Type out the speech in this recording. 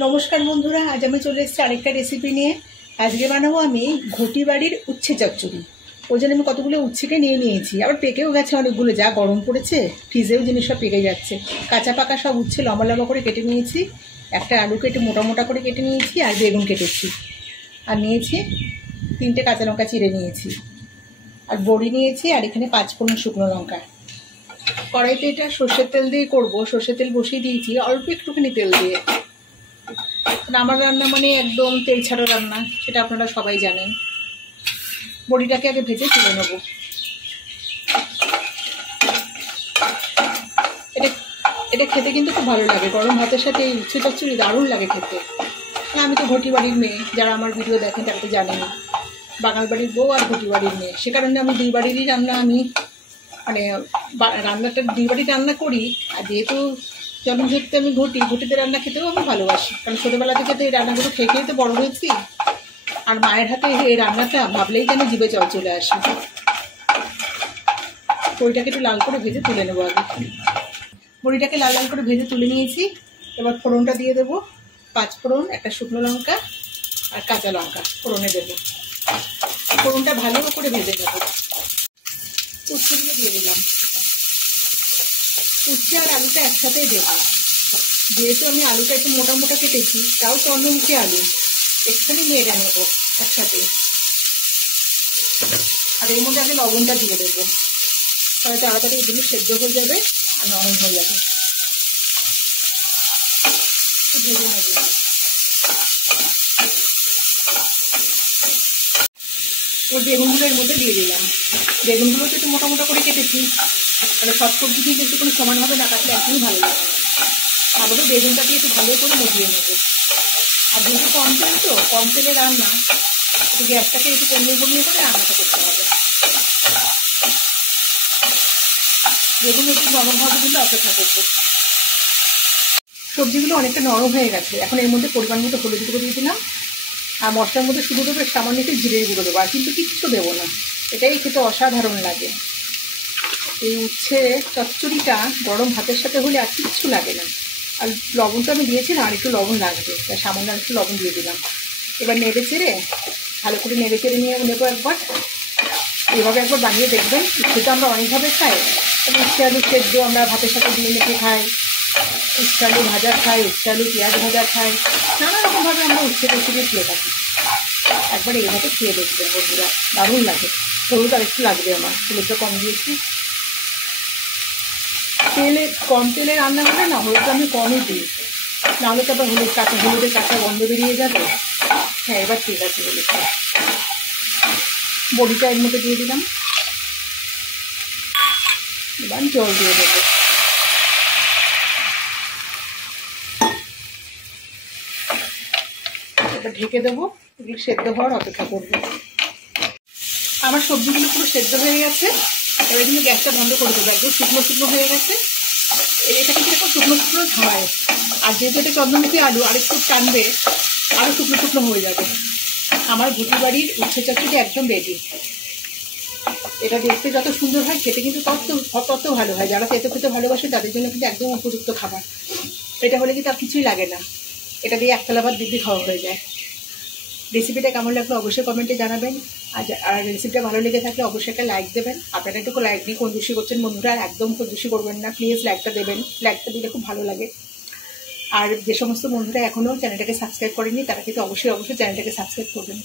নমস্কার বন্ধুরা, আজ আমি চলে এসেছি আরেকটা রেসিপি নিয়ে। আজকে বানাবো আমি ঘটি বাড়ির উচ্ছে চচ্চড়ি। ওই জন্য আমি কতগুলো উচ্ছেকে নিয়ে নিয়েছি, আবার পেকেও গেছে অনেকগুলো, যা গরম পড়েছে ফ্রিজেও জিনিস সব পেকে যাচ্ছে। কাঁচা পাকা সব উচ্ছে লম্বা লম্বা করে কেটে নিয়েছি, একটা আলু কেটে মোটা মোটা করে কেটে নিয়েছি, আর বেগুন কেটেছি, আর নিয়েছি 3টে কাঁচা লঙ্কা চিড়ে নিয়েছি, আর বড়ি নিয়েছি, আর এখানে 5 ফোড়ন শুকনো লঙ্কা। কড়াইতে এটা সর্ষের তেল দিয়ে করবো, সর্ষের তেল বসিয়ে দিয়েছি অল্প একটুখানি তেল দিয়ে। আমার রান্না মানে একদম তেল ছাড়া রান্না, সেটা আপনারা সবাই জানেন। বড়িটাকে আগে ভেজে তুলে নেব। এটা খেতে কিন্তু খুব ভালো লাগে, গরম ভাতের সাথে এই উচ্ছে চচ্চড়ি দারুণ লাগে খেতে। আমি তো ঘটি বাড়ির মেয়ে, যারা আমার ভিডিও দেখেন তারা তো জানেনি, বাঙাল বাড়ির বউ আর ঘটি বাড়ির মেয়ে। সে কারণে আমি দুই বাড়িরই রান্না, আমি মানে রান্নাটা দুই বাড়ি রান্না করি। আর যেহেতু জন্মভিত্তিতে আমি ঘটিতে রান্না খেতেও আমি ভালোবাসি, কারণ ছোটোবেলা থেকে তো এই রান্নাগুলো খেয়ে খেয়ে তো বড় হয়েছি। আর মায়ের হাতে এই রান্নাটা ভাবলেই যেন জিভে জল চলে আসে। বড়িটাকে একটু লাল করে ভেজে তুলে নেবো আগে। বড়িটাকে লাল লাল করে ভেজে তুলে নিয়েছি। এবার ফোড়নটা দিয়ে দেবো, 5 ফোড়ন, একটা শুকনো লঙ্কা আর কাঁচা লঙ্কা ফোড়নে দেবো। ফোড়নটা ভালো করে ভেজে নেবো। উচ্ছেগুলো দিয়ে দিলাম, উচ্ছে আর আলুটা একসাথেই দেবো। যেহেতু আমি আলুটা একটু মোটা মোটা কেটেছি, তাও চন্দ্রমুখী আলু, একটুখানি নেড়ে নেবো একসাথে। আর এর মধ্যে আগে লবণটা দিয়ে দেবো, তাহলে তাড়াতাড়ি এগুলো সেদ্ধ হয়ে যাবে আর নরম হয়ে যাবে। ভেজে নেব। ওই বেগুনগুলো এর মধ্যে দিয়ে দিলাম। বেগুনগুলো তো একটু মোটা মোটা করে কেটেছি, তাহলে সব সবজি কিন্তু একটু কোনো সমানভাবে না কাটলে একদমই ভালো লাগে না। তারপরে বেগুনটা দিয়ে একটু ভালো করে মজিয়ে নেবো। আর যেহেতু কম তেলে রান্না, একটু গ্যাসটাকে একটু কমিয়ে করে রান্নাটা করতে হবে। বেগুন একটু নরম ভাবে কিন্তু অপেক্ষা করবো। সবজিগুলো অনেকটা নরম হয়ে গেছে, এখন এর মধ্যে পরিমাণ মতো হলুদ গুঁড়ো দিয়ে দিলাম। আর মশলার মধ্যে শুধু দেবো সামান্য একটু জিরের গুঁড়ো দেবো, আর কিন্তু কিচ্ছু দেবো না। এটাই খেতে অসাধারণ লাগে। এই উচ্ছে চচ্চড়িটা গরম ভাতের সাথে হলে আর কিচ্ছু লাগে না। আর লবণটা আমি দিয়েছি না, আর একটু লবণ লাগবে, তাই সামান্য একটু লবণ দিয়ে দিলাম। এবার নেড়ে চেড়ে ভালো করে নেড়ে চেড়ে নিয়ে নেবো একবার। এইভাবে একবার বানিয়ে দেখবেন। উচ্ছে তো আমরা অনেকভাবে খাই, উচ্ছে আলু সেদ্ধ আমরা ভাতের সাথে দিয়ে মেখে খাই, উচ্ছে আলু ভাজা খাই, উচ্ছে আলু পেঁয়াজ ভাজা খাই, নানা রকমভাবে আমরা উচ্ছে চচ্চড়ি খেয়ে থাকি। একবার এইভাবে খেয়ে দেখবেন বন্ধুরা, দারুণ লাগে। হলুদ আর একটু লাগবে, আমার হলুদটা কম দিয়েছি। কম তেলে রান্না করে না, হলুদটা আমি কমই দিই, নাহলে তো আবার হলুদের কাঁচা গন্ধ বেরিয়ে যাবে। হ্যাঁ, এবার ঠিক আছে হলুদটা। বড়িটা এর মধ্যে দিয়ে দিলাম। এবার জল দিয়ে দেবো। এবার ঢেকে দেবো, এগুলো সেদ্ধ হওয়ার অপেক্ষা করবো। আমার সবজিগুলো পুরো সেদ্ধ হয়ে গেছে। এবার কিন্তু গ্যাসটা বন্ধ করে দেবো, একদম শুকনো শুকনো হয়ে গেছে। এটা কিন্তু এখন শুকনো শুকনো ঝামায়। আর যেহেতু এটা চন্দ্রমুখী আলু, আরেকটু টানবে, আরও শুকনো শুকনো হয়ে যাবে। আমার ঘটি বাড়ির উচ্ছে চচ্চড়ি একদম রেডি। এটা দেখতে যত সুন্দর হয়, খেতে কিন্তু তত ভালো হয়। যারা খেতে ভালোবাসে তাদের জন্য কিন্তু একদম উপযুক্ত খাবার। এটা হলে কিন্তু আর কিছুই লাগে না, এটা দিয়ে একতলা ভাত দিব্যি খাওয়া হয়ে যায়। রেসিপিটা কেমন লাগলো অবশ্যই কমেন্টে জানাবেন। আর রেসিপিটা ভালো লেগে থাকলে অবশ্যই একটা লাইক দেবেন। আপনারা একটু লাইক দিয়ে কঞ্জুসি করছেন বন্ধুরা, আর একদম কঞ্জুসি করবেন না, প্লিজ লাইকটা দেবেন। লাইকটা দিলে খুব ভালো লাগে। আর যে সমস্ত বন্ধুরা এখনও চ্যানেলটাকে সাবস্ক্রাইব করেনি, তারা কিন্তু অবশ্যই চ্যানেলটাকে সাবস্ক্রাইব করবেন।